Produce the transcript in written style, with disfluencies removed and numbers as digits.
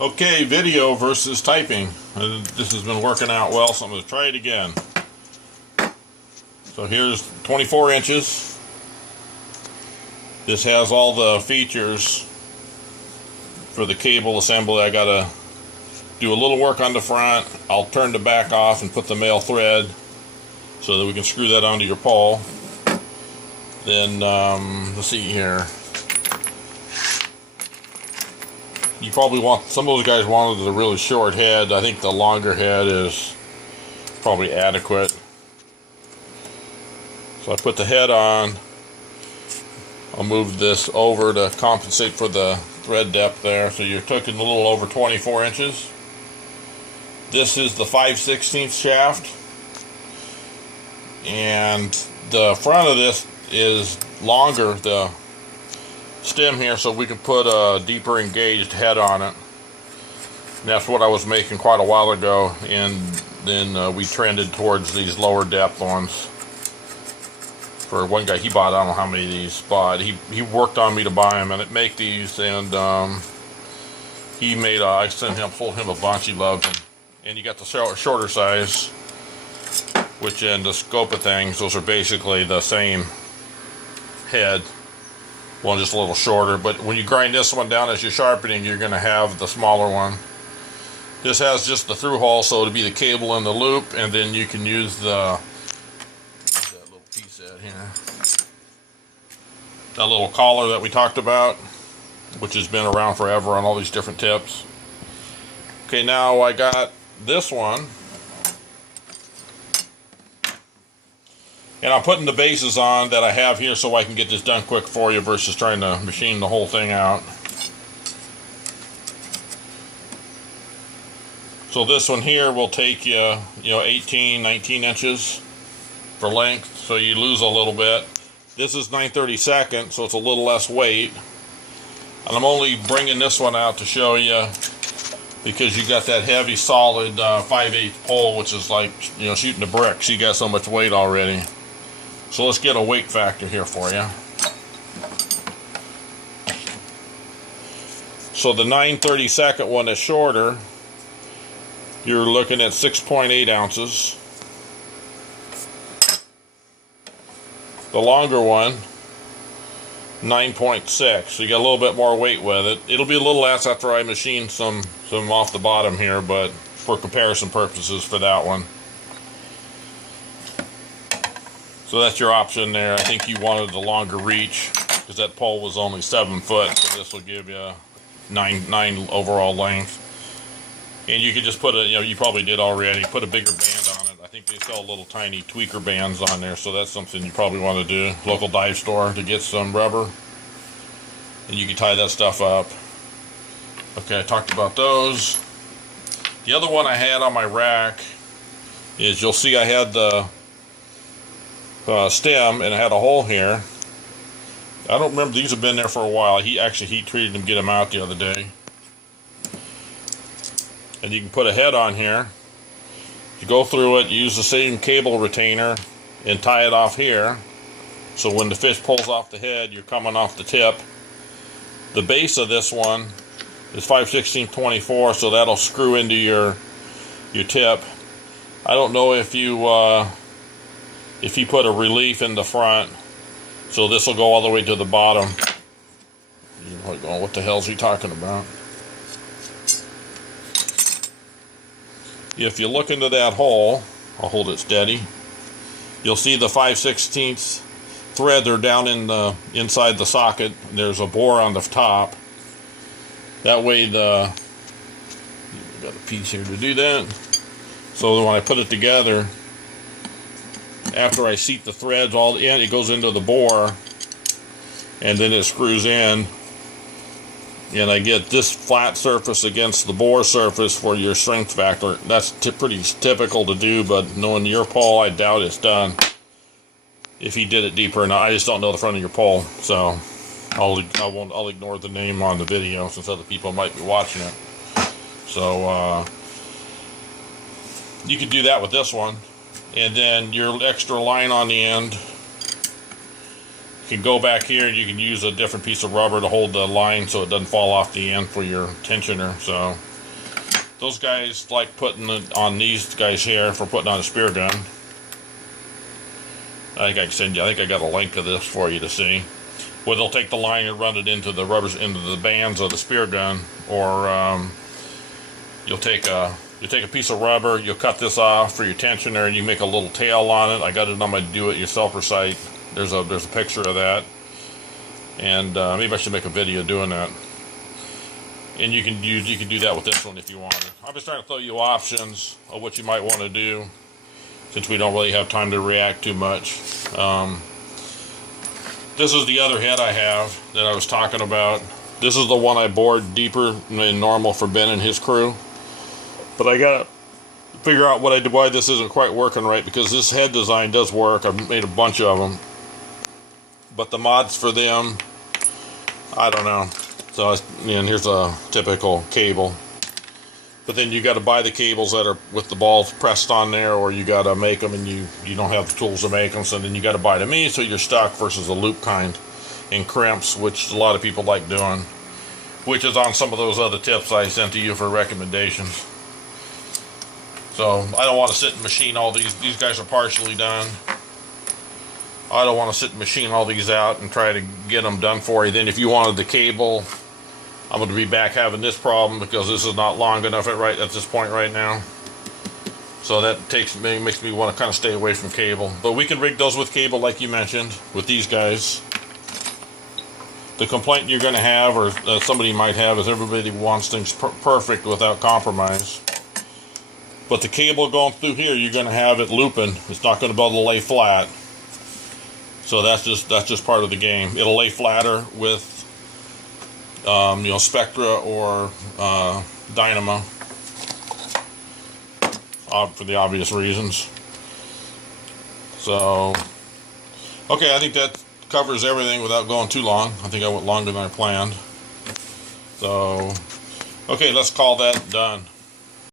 Okay, video versus typing. This has been working out well, so I'm going to try it again. So here's 24 inches. This has all the features for the cable assembly. I got to do a little work on the front. I'll turn the back off and put the male thread so that we can screw that onto your pole. Then, let's see here. You probably want, some of those guys wanted the really short head. I think the longer head is probably adequate. So I put the head on. I'll move this over to compensate for the thread depth there. So you're taking a little over 24 inches. This is the 5/16 shaft. And the front of this is longer, the stem here, so we can put a deeper engaged head on it. And that's what I was making quite a while ago, and then we trended towards these lower depth ones. For one guy, he bought, I don't know how many of these bought. He worked on me to buy them and make these, and he made I sold him a bunch. He loved them. And you got the shorter size, which in the scope of things, those are basically the same head. One just a little shorter, but when you grind this one down as you're sharpening, you're going to have the smaller one. This has just the through hole, so it'll be the cable in the loop, and then you can use that little piece out here, that little collar that we talked about, which has been around forever on all these different tips. Okay, now I got this one. And I'm putting the bases on that I have here so I can get this done quick for you versus trying to machine the whole thing out. So this one here will take you, 18, 19 inches for length, so you lose a little bit. This is 9/32, so it's a little less weight. And I'm only bringing this one out to show you because you got that heavy, solid 5/8 pole, which is like, shooting the bricks. You got so much weight already. So let's get a weight factor here for you. So the 9/32 one is shorter. You're looking at 6.8 ounces. The longer one, 9.6. So you got a little bit more weight with it. It'll be a little less after I machine some off the bottom here, but for comparison purposes for that one. So that's your option there. I think you wanted the longer reach because that pole was only 7 foot, so this will give you 9 overall length. And you could just put you probably did already, put a bigger band on it. I think they sell little tiny tweaker bands on there, so that's something you probably want to do. Local dive store to get some rubber, and you can tie that stuff up. Okay, I talked about those. The other one I had on my rack is, you'll see I had the stem, and it had a hole here. I don't remember, these have been there for a while. He actually heat treated them, get them out the other day. And you can put a head on here. You go through it, use the same cable retainer and tie it off here, so when the fish pulls off the head, you're coming off the tip. The base of this one is 5/16/24, so that'll screw into your tip. I don't know if you put a relief in the front, so this will go all the way to the bottom. You're like, oh, what the hell is he talking about? If you look into that hole, I'll hold it steady, you'll see the 5/16 thread. They're down in the inside the socket. There's a bore on the top. That way got a piece here to do that. So when I put it together, after I seat the threads all in, it goes into the bore, and then it screws in, and I get this flat surface against the bore surface for your strength factor. That's pretty typical to do, but knowing your pole, I doubt it's done. If he did it deeper enough, I just don't know the front of your pole, so I'll ignore the name on the video since other people might be watching it. So you could do that with this one. And then your extra line on the end You can go back here and you can use a different piece of rubber to hold the line so it doesn't fall off the end for your tensioner. So those guys like putting it on these guys here for putting on a spear gun. I think I can send you, I think I got a link to this for you to see. Where they'll take the line and run it into the rubbers, into the bands of the spear gun, or you'll take a piece of rubber, you'll cut this off for your tensioner, and you make a little tail on it. I got it on my do-it-yourselfer site. There's a picture of that, and maybe I should make a video doing that. And you can do that with this one if you wanted. I'm just trying to throw you options of what you might want to do, since we don't really have time to react too much. This is the other head I have that I was talking about. This is the one I bored deeper than normal for Ben and his crew. But I gotta figure out why this isn't quite working right, because this head design does work. I've made a bunch of them. But the mods for them, I don't know. So, and here's a typical cable. But then you got to buy the cables that are with the balls pressed on there, or you got to make them, and you don't have the tools to make them, so then you got to buy them so you're stuck versus the loop kind in crimps, which a lot of people like doing, which is on some of those other tips I sent to you for recommendations. So I don't want to sit and machine all these. These guys are partially done. I don't want to sit and machine all these out and try to get them done for you. Then if you wanted the cable, I'm going to be back having this problem because this is not long enough at this point right now. So that makes me want to kind of stay away from cable. But we can rig those with cable like you mentioned with these guys. The complaint you're going to have, or that somebody might have, is everybody wants things perfect without compromise. But the cable going through here, you're going to have it looping. It's not going to be able to lay flat. So that's just part of the game. It'll lay flatter with spectra or dynamo, for the obvious reasons. So, okay, I think that covers everything without going too long. I think I went longer than I planned. So, okay, let's call that done.